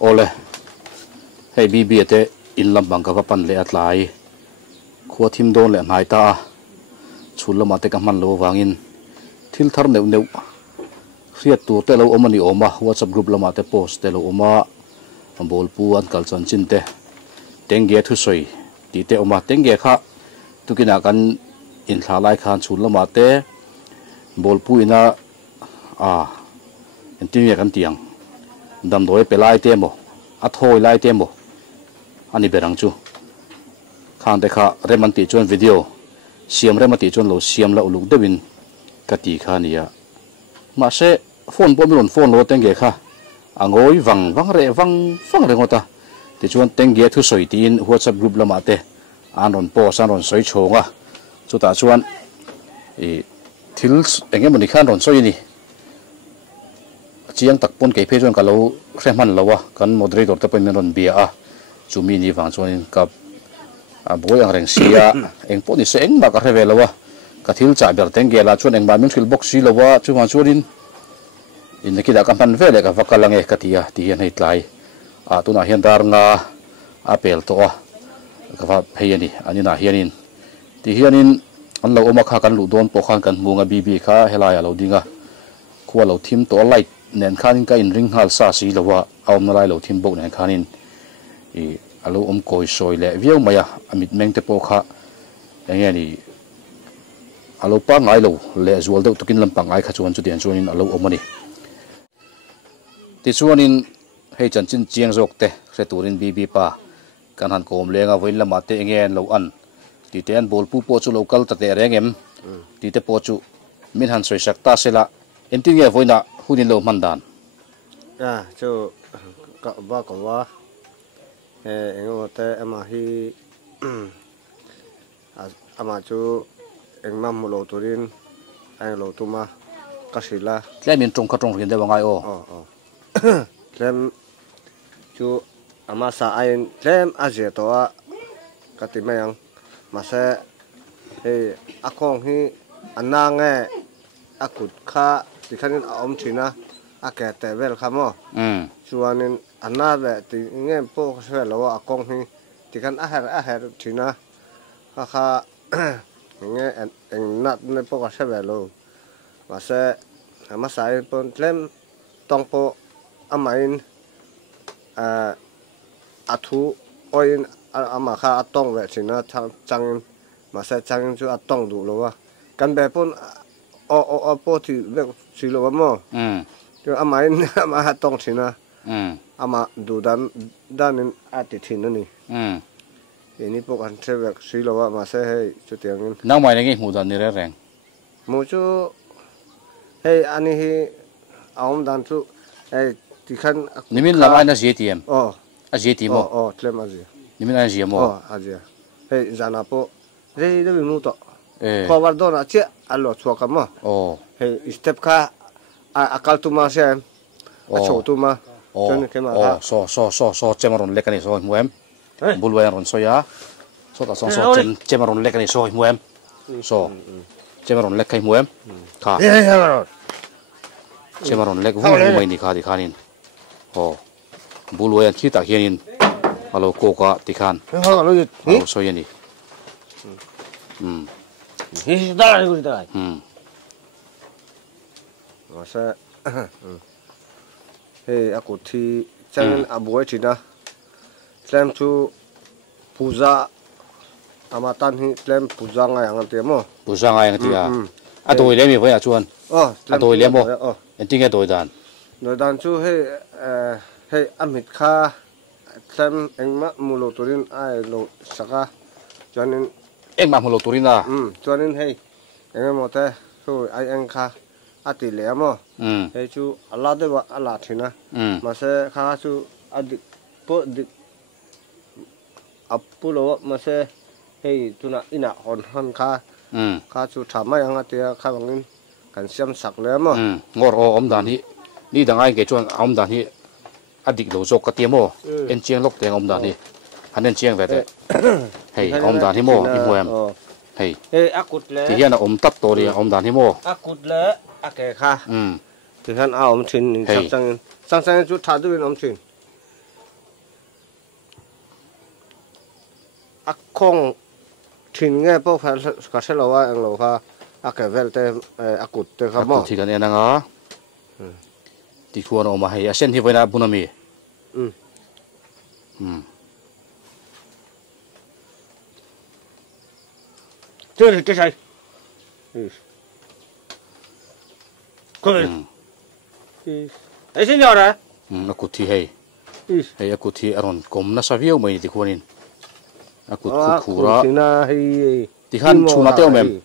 ole hei bibi ate in lambang ka pan le atlai khuwa thim don le nai ta chulama te ka man lo wangin thil thar neu neu riat tu te lo omani oma WhatsApp group lama te post te lo oma bol pu an kal chan chin te tenge thu soi ti te oma tenge kha tukina kan in thlalai khan chulama te bol pu ina entinge kan tiang dam doi pelai te mo athoi lai te mo ani berang chu khang te kha remanti chon video siam remati chon lo siam la uluk dewin kati kha nia ma se phone pomilon phone lo tenge kha angoi wang re wang ngota ti chon tenge thu soi tin WhatsApp group lama te anon post anon soi chonga chuta chuan thil enge mani khan ron soi ni chiang tak pon ke phe chon ka lo khreman lawa kan moderator te pen ron bia a chumi ni wang chonin ka boy ang reng sia eng poni se eng ma ka reve lawa ka thil cha ber tenge la chon eng ba min thil box si lawa chu ma churin in ki da kan pan vele ka vakalange ka tia ti hian hei tlai tuna hian dar nga apel to ka va phei ani na hianin ti hianin an lo oma kha kan lu don po khan kan munga bibi kha helaya lo dinga khuwa lo thim to light nen khanin ka in ring hal sa si lawa awm na lai lo thim bok nen khanin alo koi soi le viau maya amit meng te po kha enge ni alo pa ngai lo le zual de tukin lampang ai kha chuan chu tian chuanin alo omani ti chuanin hei chan chin chiang jok te se turin bibi pa kan han kom lenga voin lama te enge lo an ti ten bol pu po chu local ta te rengem ti te po chu min han soi sakta sela entinge voina hunin lo mandan chu ka wa engote ama hi ama chu engmam lo turin ang lo tuma kasila tlemin tong kha tong rin de wangai o tlem chu ama sa ain tlem aje to a katimayang mase he akong hi anange akut kha tikhanin om china akete vel khamo chuanin anave ti nge po se lo akong hi tikan aher china kha nge en nat ne po ka se lo mase ama sai pon tlem tongpo amain athu oin ama kha atong ve china changin mase changin chu atong du lo wa kan be pon o po ti ve si lo mo chu amain ama atong china ama du danin ati thin ni ini po kan se ve si lo wa mase he chu tiangin na mai nge mu dan ni re reng mu chu hey ani hi aum dan chu hey tikhan nimin lamai na GTM a GTM tlem aji nimin a GTM aji hey jana po re de mu to cover don a che allo chuaka ma hey step kha akal tu ma se a cho tu ma chen ke ma so chemaron lekani so muem bulwa ron so ya so ta so chemaron lekani so muem so chemaron lekai muem kha chemaron lek vu mai ni kha di khanin bulwa chi ta hianin alo ko ka ti khan alo so yani hi da gu da masa hey aku thi chang abuai china tlem chu puja amatan hi tlem puja nga yang te mo puja nga yang ti a doi le mi vai a chuan a doi le mo entinge doi dan chu hey amit kha tlem engma mulo turin ai lo saka chuanin engma mulo turin a chuanin hey engma mote so ai eng kha ati le mo hey chu ala de wa ala thina mase kha chu adik po dik apulo mase hey tuna ina hon kha chu thama yang atia kha bangin kan siam sak le mo ngor om dan hi ni dangai ke chuan om dan hi adik lo jok ka tiamo en chiang lok teng om dan hi hanen chiang ve te hey om dan hi mo i moem hey akut le ti hian om tat to ri om dan hi mo akut le ake kha ti khan a om thin sang chu tha du om thin akong thin nge po ka se lo wa ang lo kha akavel te akut te kha mo thì cái này là ngã thì thua nó mà hay sen thì vậy là bunami chơi cái sai coi ấy xin nhỏ đấy akut thì hay akut thì aron kom na savio mai thì khuanin akut khu ra thì khan chu na teo mem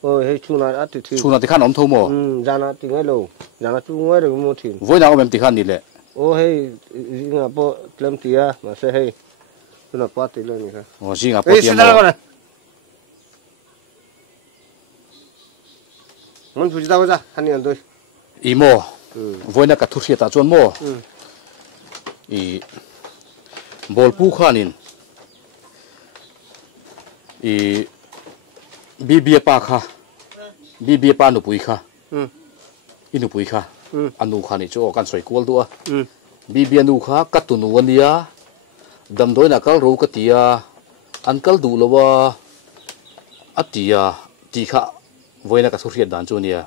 ôi hay chu na at thì chu na thì khan om thâu mo ra na thì ngay lâu ra na chu ngay được mo thì voi nào mem thì khan đi lệ ôi hay ngà po lem tia mà sẽ hay tu na pa ti lo ni kha gì ngà po tiêm mo muốn phụ đâu ra anh nhận tôi imo voi na ka thu sia ta chon mo bol pu khanin bibia pa kha bibia pa nu pui kha inu pui kha anu kha ni cho kan soi kol do bibia nu kha katunu wania dam doi na kal ro ka tia an kal du lowa atia ti kha voina ka thuriat dan chu nia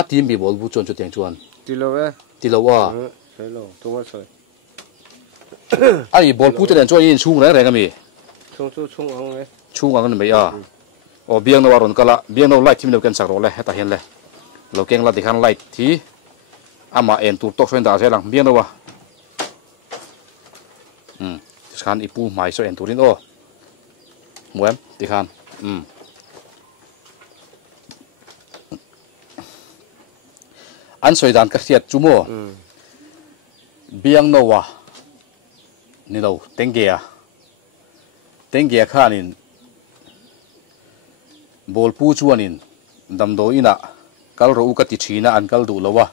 atim bi bol bu chon chu teng chuan ti lo wa sai lo tu wa sai ai bol pu te den cho in chung reng mi chung ang le chung ang mai a o biang no waron kala biang no light tim no kan sak ro le heta hen le lo keng la dikhan light thi ama en tur tok fen da se lang biang no wa khan ipu mai so en turin o muem dikhan an soi dan ka khiat chumo biang no wa ni lo tengge khanin bol pu chuanin damdo ina kal ro ka ti thina an kal du lowa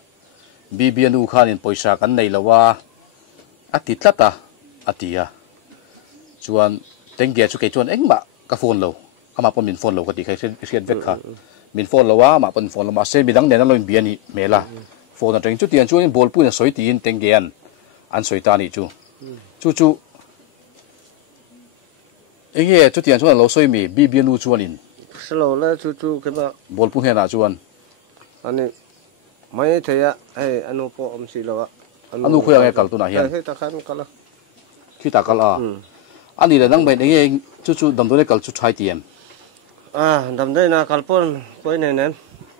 bibianu khanin poisa kan nei lowa ati tlata atia chuan tengge chu ke chuan engma ka phone lo ama pon min phone lo ka ti khai riat vek kha min phone lowa ma pon phone lo ma se midang ne na lo biani mela phone ateng chu tian chuan bol pu na soi tin tengge an soi ta ni chu chu enge chu tian chuan lo soi mi bibianu chuanin slow la chu cái mà bol pu hena chuan anh mấy thầy á anh po om si lo anu khoya nge kal tu na hian hay ta khan kala khi ta kal a ani la nang mai enge chu dam do ne kal chu thai tiam đầm đây là kalpon quay này nè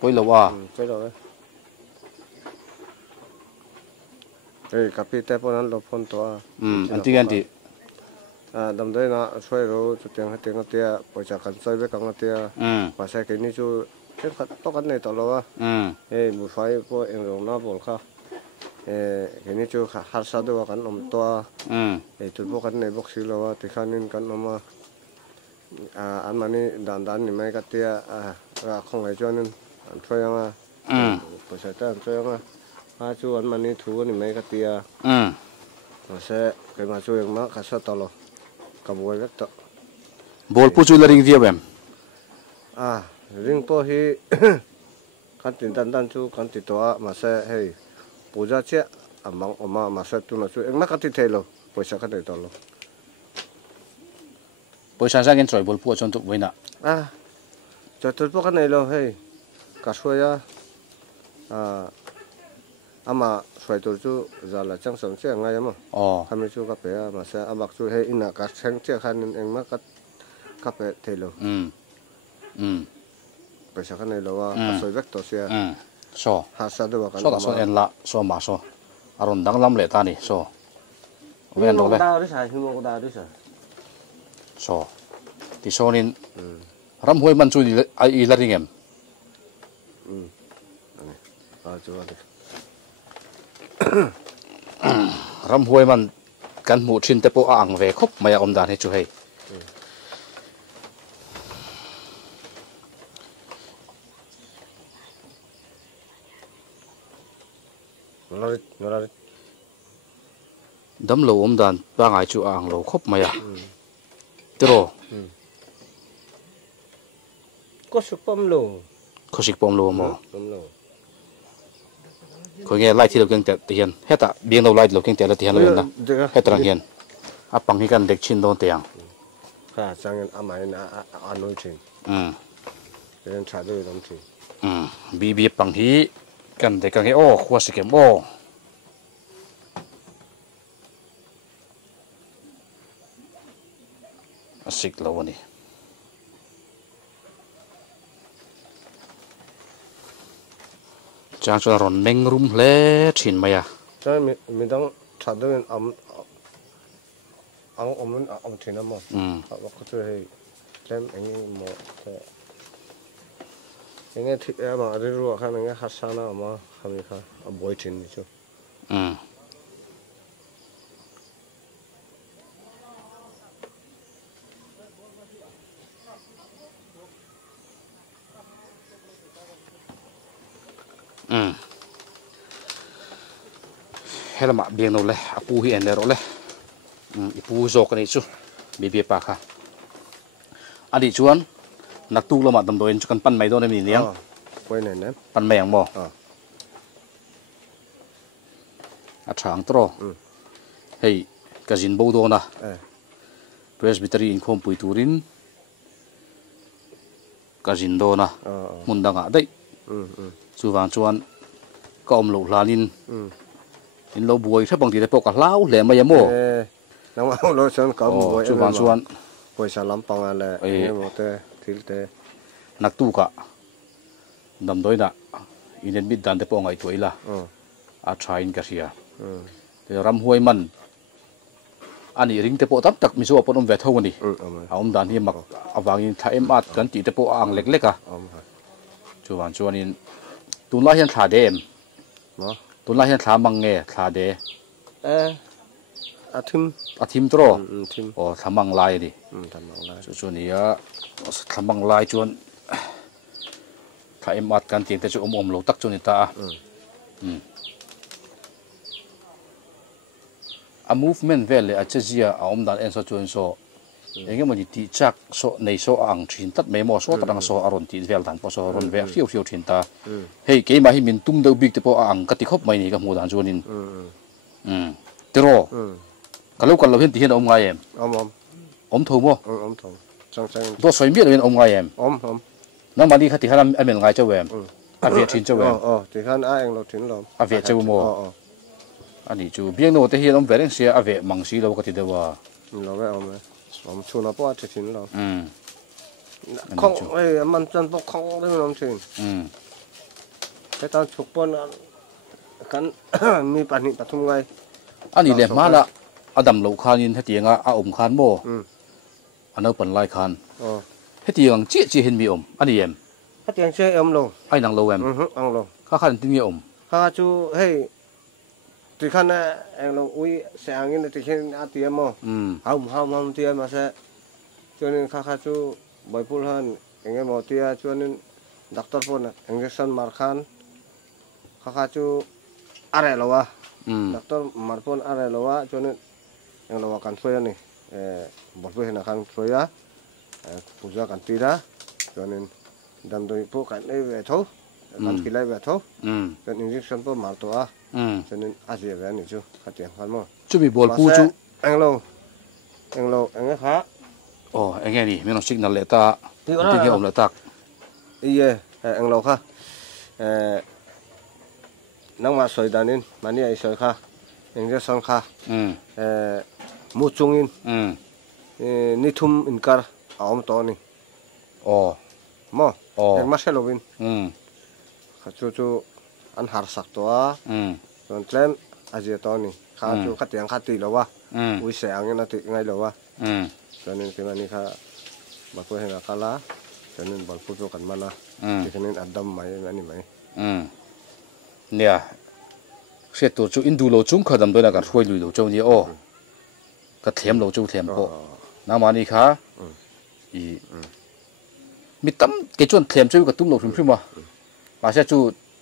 poi lo wa quay rồi cà phê tay pon ăn lo pon to anti đầm đây là xoay rồi chút tiếng tia bây giờ cần xoay với căng tia và xe cái này chú cái khát to cái này to lo buổi phải po em rồi nó bol kha cái này chú hạt sa đồ cái nôm to chút po cái này bốc xí lo thì khăn nên cái nôm anh mà này đàn này mấy cái tia không phải cho nên anh xoay mà bây giờ ta xoay mà chú anh mà này thú này mấy cái tia và xe cái mà chú em mà cái sa to lo kaboi vek to bol pu chu la ring via bem ring po hi kan tin dan chu kan ti to ma se hei puja che amang oma ma se tu na chu engma ka ti thelo poisa ka dei to lo poisa sa gen choi bol pu chon tu boina cho tu po ka nei lo hei ka soya ama xoay tổ chú giờ là trang sống chưa ngay mà kami chú cà phê mà sẽ amak chú hay ina cá sáng chưa khăn em mắc cà phê thế lo bây giờ cái này lo xoay vector tổ xe so hạt sa đâu cái so là so en la so mà so aron dang lam le ta ni so ven do le so ti so nin ram hoi man chu i la ring em chú ram huai man kan mu thin te po ang ve khop maya om dan he chu hei ngora dam lo om dan pa ngai chu ang lo khop maya tero có sự pom lo khosik pom lo mo khoi nge lai thi lo keng te hian heta biang lo lai lo keng te la ti han lo na hetrang hian a pang hi kan dek chin don te yang ค่ะจังเงินอามัยนะอันนู้นจริงเรื่องชาด้วยต้องจริงบีปังฮีกันแต่กันไงโอ้ขวดสเก็มโอ้สิกแล้ววันนี้จางจนรอนเน่งรุมเล่ชินไหมอ่ะใช่มีต้องชาด้วยเอาทิ้งน้ำมันว่าเขาช่วยให้เล่มอย่างนี้หมดอย่างเงี้ยที่มาเรื่องว่าข้างอย่างเงี้ยฮัสซานะมาทำยังไงเอาบ่อยทิ้งนี่ชั่วเฮลมาเบียงโน่เลยอาปูเฮียนเลยรู้เลยอีปูโจกันนี่ชูบีปากค่ะอดีตชวนนักตู้ละมาดำโดยจุกันปั้นไม่โดนในนี้เลี้ยงไปไหนเนี่ยปั้นไม่ยังบ่อาช่างตรอเฮ้ยกระจินบูโดนะเพรสบิตรีอินคอมปุยตูรินกระจินโดนะมุนดังอ่ะได้สุวรรณชวนก็อมหลุลานินอินโลบวยถ้าบางทีได้พวกกับเล้าแหลมมายังโม่น้องเอาโลชนก็บวยสุวรรณชวนบวยสลัมปังอะไรเนี่ยหมดเลยทิลเตนักตู้กะดำโดยน่ะอินเดียนบิดดันได้พวกไงตัวอีละอาชายอินกระเสียแต่รำห้วยมันอันนี้ริงแต่พวกตับตักมิสัวปนอมเวทเท่ากันดิเอาดันที่มักเอาวางอินท้ายมัดกันตีแต่พวกอ่างเล็กๆอ่ะสุวรรณชวนอินตุนลาเห็นขาเดมตุนลาเห็นขามังเงขาเดอาทิมตรอโอ้ทำมังลายดิชวนนี้ทำมังลายชวนถ้ามัดกันตีแต่จะอมโลตักชวนนี่ตาmovement เวลเลยอาจจะเสียดันเอ็นโซชวนโซอย่างเงี้ยมันตีจักโซในโซอ่างชินตัดไม่หมดโซตัดอังโซอารมณ์ตีเวลดันพอโซอารมณ์เวลเที่ยวชินตาเฮ้ยเกี่ยมาให้มินตุ้มเดือบบิ๊กแต่พออ่างกติคบไม่นี่กับหมู่ดันชวนินเตโรกันเราเห็นที่เห็นไงเอ็มถูกมั้ยตัวสวยมีอะไรเป็นไงเอ็มน้ำมันดีขัดที่ขันอเมริกาเจ้าเอ็มอาเวียชินเจ้าเอ็มที่ขันเองเราทิ้งเราอาเวียเจ้าโมอันนี้จูเบียงโน่แต่เห็นเวลเสียอาเวียมังสีเราก็ติดเดียวเราไม่เอาไหมผมชวนเราป้าจะทิ้งเราของมันจนพวกของเรื่องน้ำทิ้งแต่ตอนฉุกปนกันมีปัญหาปัทุมไงอันนี้เรียนมาละอดัมเหลาคานินให้ตีงอาอมคานโมอันนั้นเป็นลายคานให้ตีงเจี๊ยเห็นมีอมอันนี้เอ็มให้ตีงเจี๊ยอมลงไอ้นางโลเอ็มอังลงข้าขันตีมีอมข้าจูให้ตีขันน่ะเอ็งลงอุ้ยเสียงงี้ตีขันอาตีมอห้ามตีมาเสจนข้าจูบ่อยพูดฮันเอ็งมาตีจนด็อกเตอร์พูดนะเอ็งจะสันมาร์คันข้าจูอะไรแล้ววะด็อกเตอร์มาร์พูดอะไรแล้ววะจนyang lawakan saya nih boleh nak saya puja kan tidak dan dan tu ibu kan betul kan kilai betul dan injection pun martoa dan asyik kan itu hati yang kamu cubi bol puju yang lo kah oh yang ni memang signal letak tinggi om letak iya yang lo kah nang masuk danin mana yang saya kah injection kah mucungin ni thum inkar awam to ni mo ek maselovin khachu an har sak to ton tlem aje to ni khachu khatiang khati lowa ui se ang na ti ngai lowa tonin kimani kha baku hena kala tonin balpu to kan mana tikenin adam mai ani mai nia setu chu indulo chung khadam dona ka rhoi lui lo chau ni oก็เทียมเราจูเทียมโปน้ำมันนี่ค่ะมีตั้มเกี่ยจวนเทียมจูกับตุ้มเราถึงขึ้นมามาเช่จู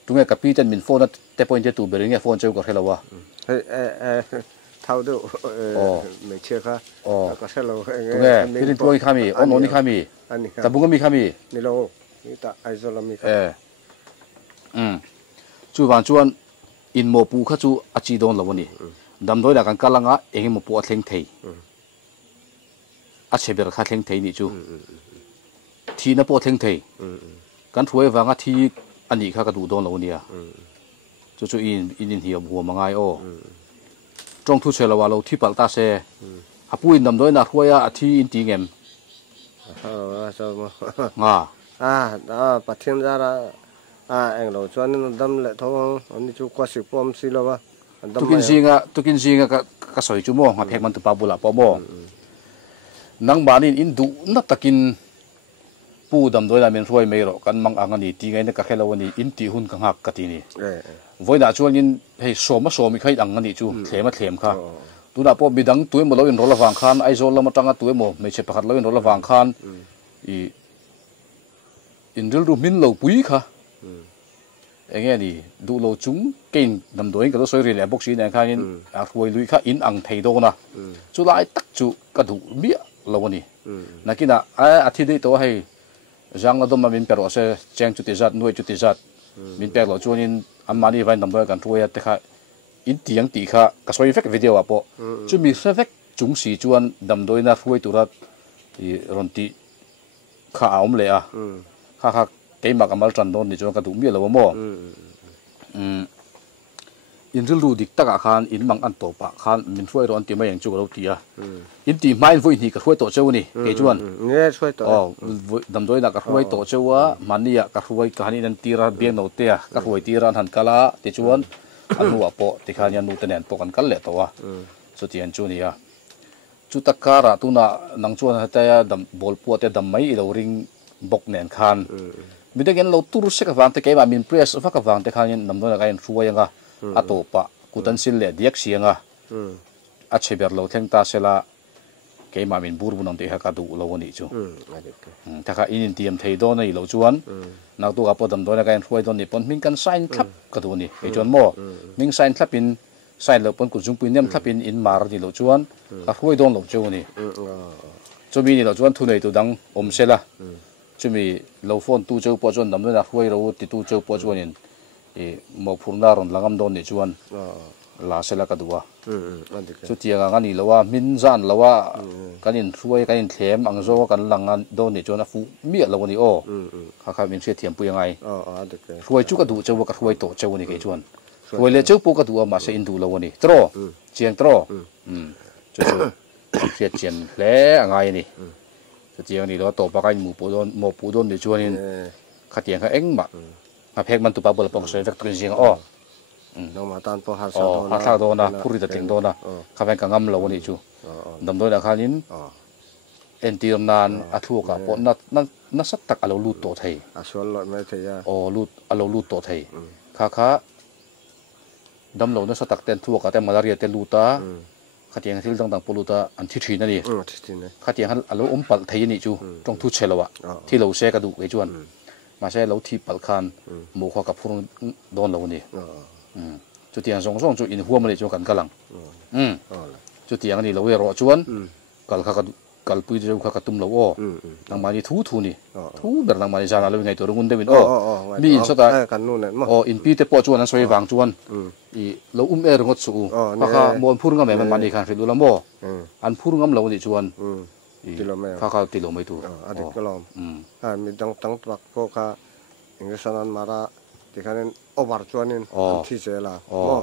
ตรงนี้กับพี่จันมินโฟนแต่พออินเตอร์ตูเบอร์เนี่ยโฟนจูกับใครเราวะเท่าดูไม่เชื่อค่ะก็ใช่เราตรงนี้พี่จันตัวนี้ข้ามีอ๋อโน่นนี่ข้ามีแต่บุ้งก็มีข้ามีนี่เรานี่ตาไอโซลามีจูวางจวนอินโมปูข้าจูอาจีโดนเราวันนี้ดำโดยหลักการกำลังเองมาปวดเล็งเทย a cheber kha thleng thei ni chu thi na po thleng thei kan thuai wanga thi ani kha ka du don lo nia chu in hi bu mangai o trong thu chela wa lo thi pal ta se apui nam doi na thuaya a thi in ti ngem nga pathian ra anh lo chuan dam le thong ani chu kwa sik pom si lo wa tukin zinga ka soi chu mo nga phek man tu pa bula po mo nang banin in du na takin pu dam doi la men roi mai ro kan mang angani ti ngai na ka khelo ni in ti hun ka ngak ka ti ni voina chuan in hei soma somi khai angani chu thlema thlem kha tuna po bidang tuai mo lo in rola wang khan ai zol lama tanga tuai mo me che pakhat lo in rola wang khan i in ril ru min lo pui kha enge ni du lo chung kein dam doi ka lo soi ri le box ni kha in a khoi lui kha in ang thei do na chu lai tak chu ka du mi lo ni nakina a thi dei to hei jang la dom min pero se cheng chu ti zat nuai chu ti zat min pek lo chuan in amani vai number kan tuai te kha in tiang ti kha ka soi fek video apo chu mi se fek chung si chuan dam doi na ruai turat i ron ti kha aum le a kha ke ma kamal tran don ni chuan ka du mi lo mo in ril ru dik taka khan in mang an to pa khan min ruai ron ti mai ang chu lo ti a in ti mai voi ni ka ruai to cheu ni ke chuan nge ruai to dam doi na ka ruai to cheu a mania ka ruai ka hanin an tira biang no te a ka ruai tiran han kala ti chuan anu apo ti khan yan nu tenen po kan kal le to wa so ti an chu ni a chu takara tuna nang chuan hata ya dam bol pu te dam mai lo ring bok nen khan midegen lo tur se ka wang te ke ba min press fa ka wang te khan yan nam doi na ka in ruai anga ato pa kutan sil le diak sianga a cheber lo thleng ta sela ke ma min bur bunam te ha ka du lo ni chu ta kha in tiam thei do nei lo chuan nak tu apo dam do na ka in ruai don ni pon min kan sign thap ka du ni e chuan mo ming sign thlapin sign lo pon ku jung pui nem thlapin in mar ni lo chuan ka ruai don lo chu ni chu mi ni lo chuan thu nei tu dang om sela chu mi lo phone tu cheu po chuan dam do na ruai ro ti tu cheu po chuan in e mo phurna ron langam don ni chuan la sela ka duwa chu tianga ngani lowa min zan lowa kanin ruai kanin thlem ang zo kan langa don ni chuan a fu mi lo ni o kha min se thiam pui ngai ruai chu ka du cheu ka ruai to cheu ni ke chuan ruai le cheu po ka du ma se in du lo ni tro chiang tro chu se chiam le angai ni chu tiang ni lo to pa kai mo pu don ni chuan in kha tiang kha eng ma a phek man tu pa bol pong se vek trin jing o no ma tan po ha sa do na puri da ting do na kha ven ka ngam lo ni chu dam do na khanin en tir nan a thu ka po na sat tak alo lut to thei a sol lo me thei ya o lut alo lut to thei kha dam lo na sat tak ten thu ka te malaria te luta kha tiang thil dang dang poluta an thi thina ni kha tiang alo pal thei ni chu tong thu chelowa thi lo se ka du ke chuan ma se lo thi pal khan mo kha ka phurung don lo ni chu tiang zong zong chu in huam ni chu kan kalang chu tiang ni lo we ro chuan kal kha ka kal pui ju kha ka tum lo o nang ma ni thu ni thu ber nang ma ni jana lo ngai to rungun devin o mi in so ta kan nu ne mo o in pi te po chuan an soi wang chuan i lo er ngot chu kha mon phurungam me ma ni khan ri lu la mo an phurungam lo ni chuan kha ti lo mai tu adik kolom mi dang tang tak ko kha ingresanan mara tikhanen over chuanin thi chela mo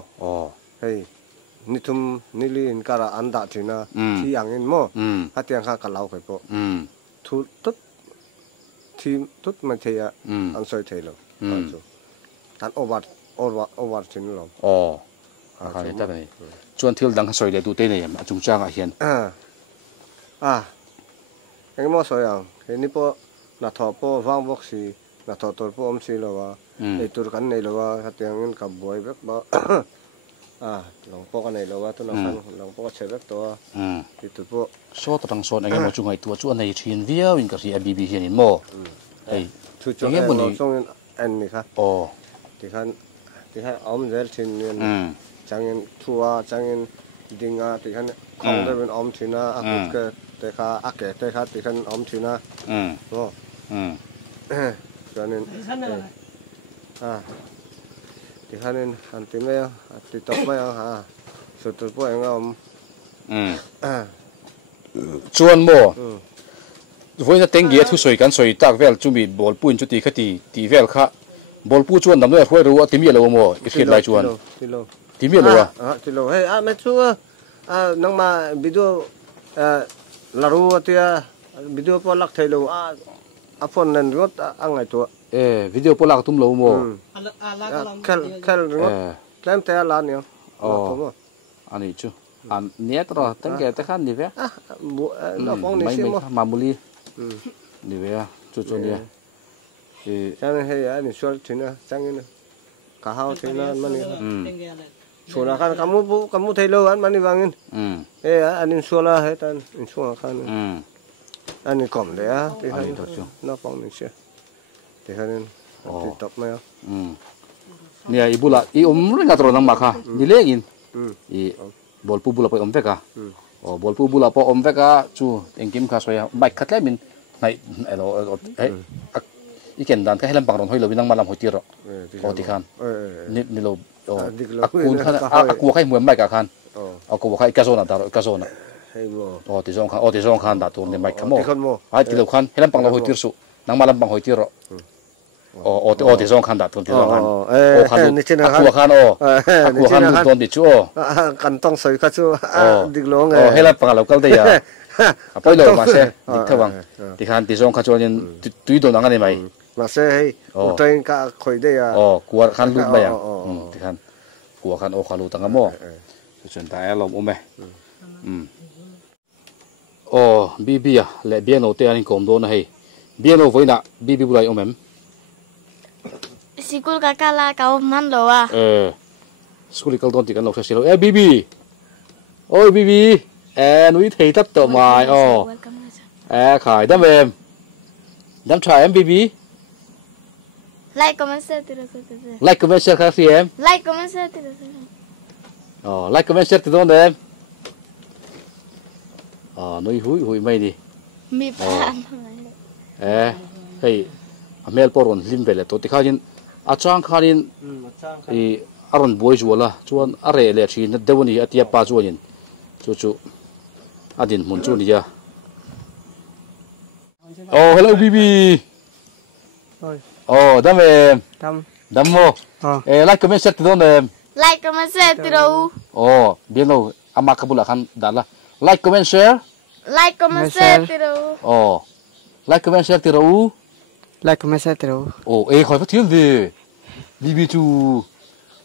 hei nitum nili in kara anda thina thi angin mo hatiang kha kalau kai po thu tut thi tut ma theya an soi thelo chu tan over thin lo kha ni ta ni chuan thil dang soi le tu te nei ma chung chang a hian anh mua soi ang ni po na tho po wang box si na tho tor po om si lo wa e tur kan nei lo wa hatiang in ka boy bek ba long po kan nei lo wa to na kan long po ka che bek to ti tu po so tang son anh mo chung ai tu chu nei thin viau in ka ri a bb hian in mo ei chu chu nge mo ni song en ni kha ti khan om zel thin ni changin thua changin dinga ti khan khong de ben om thina a kut ke te kha ake te kha ti khan om thina no cho nên ti khanin an ti me ti top me ha so tu po ang om chuan mo voi na tengi thu soi kan soi tak vel chumi bol pun chu ti khati ti vel kha bol pu chuan nam le hoi ro atimi lo mo ikhet lai chuan timi lo tilo hey me chu nang ma video laru atia video po lak thai lo phone nan rot angai to video po lak tum lo mo khel rot tlem te la ni ani chu an net ro tang te khan ni ve no pong ni sim mo mamuli ni ve chu chu ni chang he ya ni sol thina chang ni ka hao thina mani sona kan kamu thai lo an mani wangin anin sola he tan in sona kan ani kom de ya ti han no pong ni se ti han ti top ma nia ibula I ringa tro nang makha ni legin I bolpu bula pa omveka bolpu bula pa omveka chu engkim kha soya bike khatlemin nai elo iken dan ka helam pangron hoi lo binang malam hotir ro ti khan ni lo akun khan aku khai muam bike khan aku khai ka zona dar ka zona ti zong khan da tu ni bike khamo ai ti lo khan helam panglo hotir su nang malam pang hotir ro ti zong khan da tu ti zong khan aku khan ton di chu kan tong soi ka chu diglong helam panglo kal de ya apoi lo ma se dik thawang ti khan ti zong kha chu nin tui do nang ani mai ma se hei utain ka khoi de ya kuar khan lut ba ya ti khan kuar khan khalu tanga mo chun ta lom ume bibi ya le biano te ani kom do na hei biano voina bibi bulai omem Sikul kakala kau man lo skuli kal don ti kan lo sa silo bibi oi bibi nui thei tat to mai khai dam em dam try em bibi like comment share tiro like comment share kha em like comment share tiro like comment share ti don em nui hui mai ni mi pan hei amel poron lim vele to ti khain achang khanin aron boys wala chuan are le thin dewani atia pa chuanin chu adin mun chu ni ya hello bibi dam em dam mo like comment share ti don em like comment share tiro bieno ama kabula khan dala like comment share tiro like comment share tiro like comment share tiro khoi phát thiếu gì bibi chu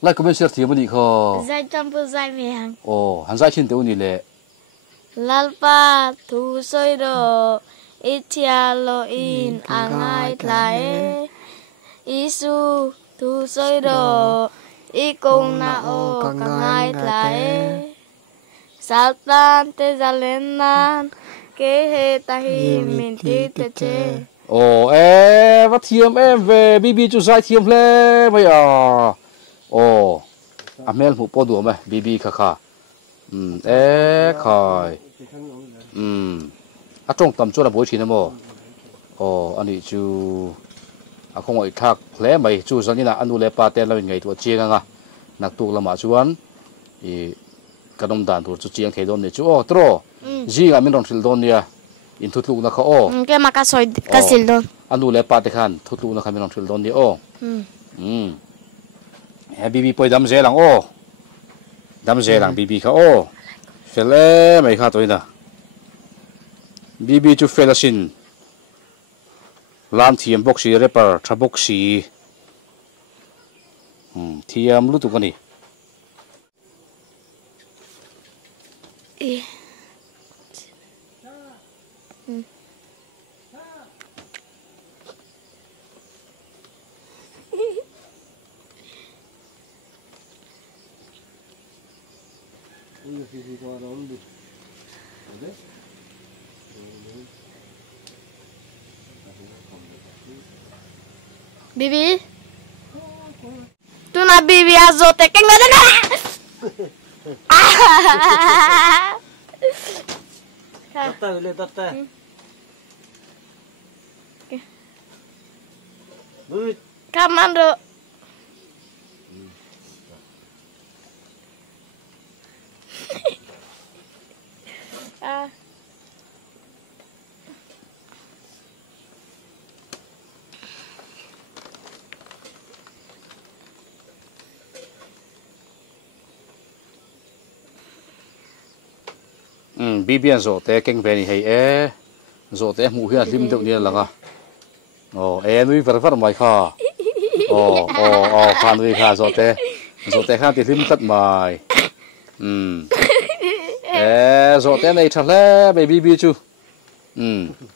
like comment share thiếu gì kho zai champu zai miang han zai chin teu ni le lalpa thu soi do itialo in angai tlae isu thu soi do ikong na kangai tlae saltan te zalenan ke he tahi min ti te che phát thiêm em về bibi chu zai thiêm le mày amel mu po du ma bibi kha khai trong tam chu la boi chin mo ani chu không ai thak hle mai chu zanina anu le pa te la ngai tu chiang nga nak tu lama chuan kadom dan tur chu chiang thei don ne chu tro ji ga min ron thil don nia in thutlu na kha ke maka soi ka sil don anu le pa te khan thutlu na kha min ron thil don ni bibi poi dam je lang dam je lang bibi kha fele mai kha toina bibi chu felasin lam thiam boxi repair tha boxi thiam lu tu kani Bibi tu na bibi azote keng na na tata kamando bibian zo te keng ve ni hei e zo te mu hi lim deuh ni langa nui ver mai kha kha nui kha zo te kha ti lim tat mai zo te nei thale baby bi chu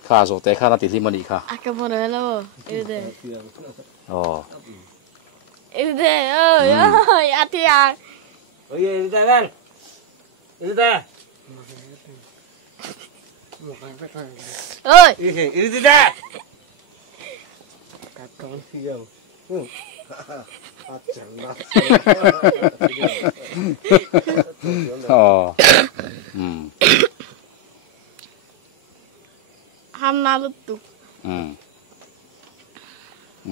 kha zo te kha na ti lim ani kha Acabou ela, eu dei. oh Eu dei, oi, a tia. Ôi, đi đây lên. Đi đây. Oi. Đi đây. Các con Yêu. Hamna lutu.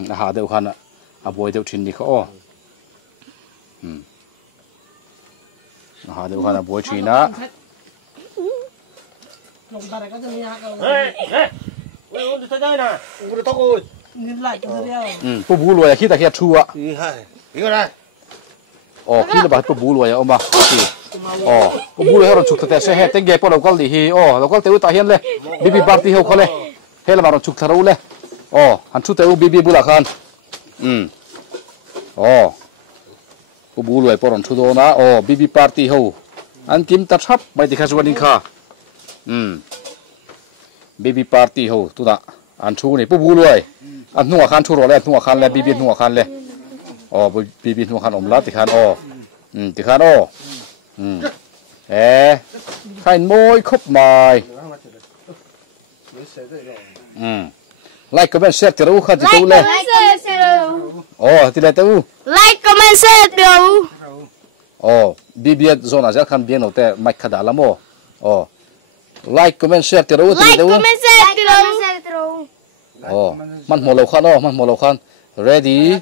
ha deuh khan a boi deuh thin ni kha ha deuh khan a boi thina Ôi, đi đây nè. Ôi, tao ơi. pu bu loi khi ta khi thu a Đi hai. Đi đây. khi la ba pu bu loi oma ti pu bu loi ron chuk ta se he teng ge po local di hi local te u ta hian le bibi party ho khole he la ron chuk tharu le han thu te u bibi bula khan pu bu loi po ron thu do na bibi party ho an kim ta thap mai ti kha chuanin kha baby party ho tu da an thu ni pu bu loi an nuwa khan thu ro le nuwa khan le bibi nuwa khan le bibi nuwa khan om la ti khan ti khan khain moi khop mai like comment share ti ru kha ti tu le ti le tu Like, comment, share, bro. bibi zona ja khan bien no te mic khada lamo like comment share ti ru ti Like, le tu comment, share, bro. man mo lo khan man mo lo khan ready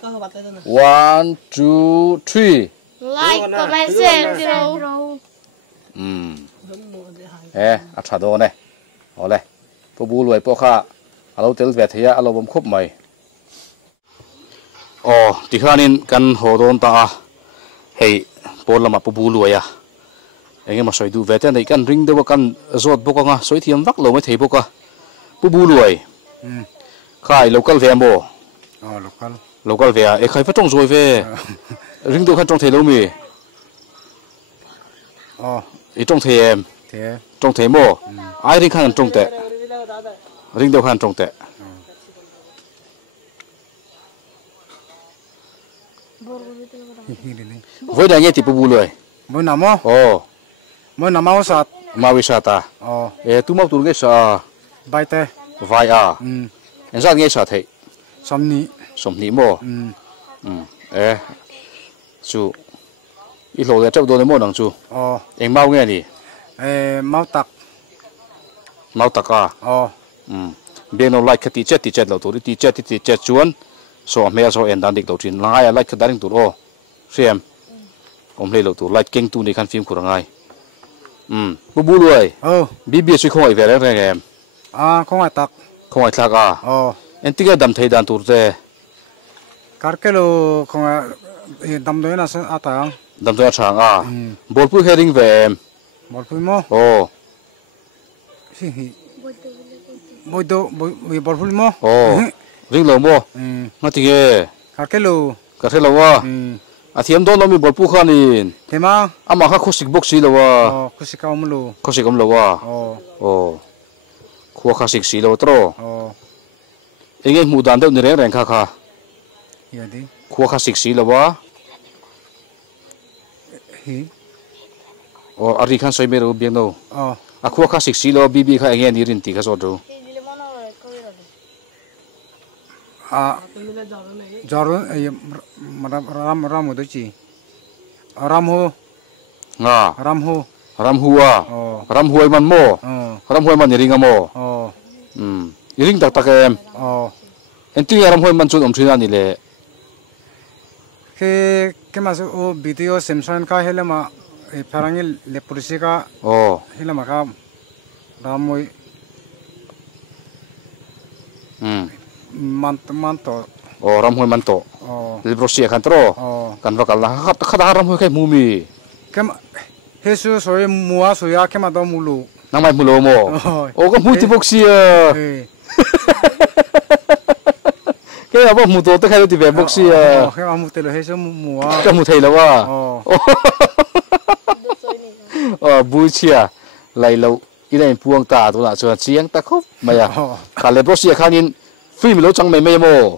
1 2 3 Like, comment, share, bro. a tha do ne ole pu bu loi po kha alo tel ve thia alo bom khop mai ti khanin kan ho don ta hei pol lama pu bu loi a enge ma soi du ve te nei kan ring de kan zot boka nga soi thiam vak lo mai thei boka pu bu loi khai local ve mo local ve e khai fa tong zoi ve ring do khan tong thei lo mi i tong thei em tong thei mo ai ring khan tong te ring do khan tong te voi da nghe ti pu bu loi mỗi năm á mỗi năm á sát ma wi sa ta e tu mau tur ge sa bài tê vai a en za nghe sa thei som ni mo chu i lo le chau do ne mo nang chu eng mau nghe ni mau tắc a be no like ti chet lo tur ti chet chuan so me so en dan dik lo thin lai like daring tur xem le lo tur like keng tu ni khan film kurangai bu loi bibi chui khoi ve re em không ai tắc khoi thak a en tiga dam thei dan tur te cắt cái lô không ai đâm đuôi là sẽ tang dam to chang a bol pu heading ve em một phui mo bôi đồ bôi bol phui mo ring lo mo ma ti ge cắt cái lô ka the lo wa a thiam don lo mi bol pu khanin thế mà ama kha khosik box si lo wa kusi kau mulu khosik om lo wa khuwa kha sik si lo tro enge mu dan de ni reng kha iya di khuwa kha sik si lo wa hi ari khan soi me ro biang no a khuwa kha sik si lo bibi kha enge ni rin ti kha so do jaru ram udah ci ram huwa ram huai man mo ram huai man ni ringa mo ring tak tak em en ti ram huai man chu om thina ni le ke masuk video Samsung ka hele ma parangil le polisi ka hele ma ka ram huai manto ram huai man to le brosia kan tro kan vakal na khada ram huai kai mumi kem hesu soy mua soya kem ado mulu nang mai mulo mo o ka muti boxia ke aba muto ta khai ti be boxia ke amu te lo he so muwa ka mu thei lawa buchia lai lo ina puang ta to la chuan chiang ta khop maya khale boxia khanin free mi lo chang mai mai mo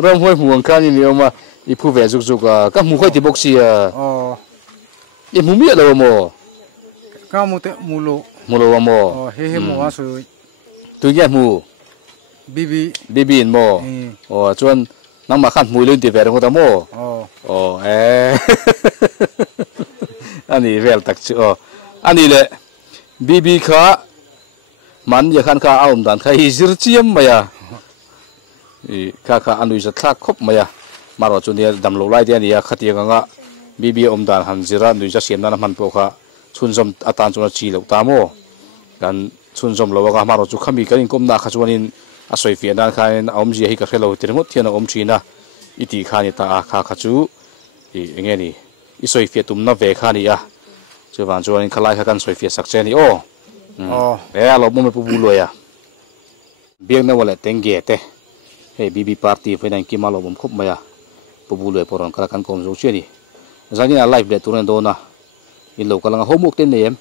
ram hoi muang khanin ni ma ipu ve juk juk ka mu khoi ti boxia e mu mi lo mo ka mu te mulo mo he muwa su tu ye mu bibi mo chuan nang ma khan mui lên ti ve ro ta mo ani vel tak chu ani le bibi kha man ye khan kha aum dan kha hi zir chiam maya kha anui za thak khop maya maro chu ne dam lo lai dia ni ya khati nga bibi om dan han zira nui za siam na man po kha chun som atan chu chi lo ta mo kan chun som lo ga maro chu khami kan kom na kha chuanin a soi fi dan khain om ji hi ka khelo tir ngot thiana om china iti khani ta kha kha chu nge ni i soi fi tum na ve khani ya chu wan chuanin khalai kha kan soi fi sak che ni lo mo me pu bu lo ya biang na wala tenge te he bibi party fe nan ki malo bom khop maya pu bu lo poron kala kan kom zo che ni zani na live de turen do na i lo kala homework ten nem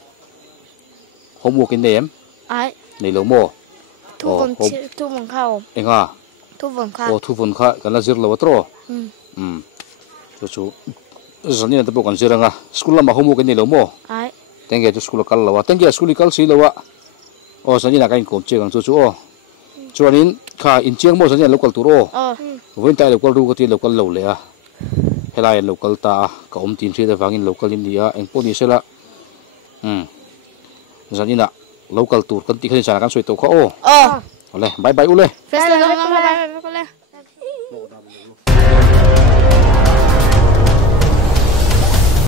homework in nem ai nei lo mo thu vần khao enga thu vần khao thu vần kha kana zir lo tro chu zani na te kan ziranga school ma homework nei lo mo ai tenge chu school kal lawa tenge school kal si lawa zani na kain kom che gang chu chuanin kha in chiang mo zani local tur voin tai local ru ka ti local lo le a helai local ta ka tin thri da wangin local in dia eng poni sela zani na local tour kan ti khan sa kan soi to kho ole bye bye ule bye bye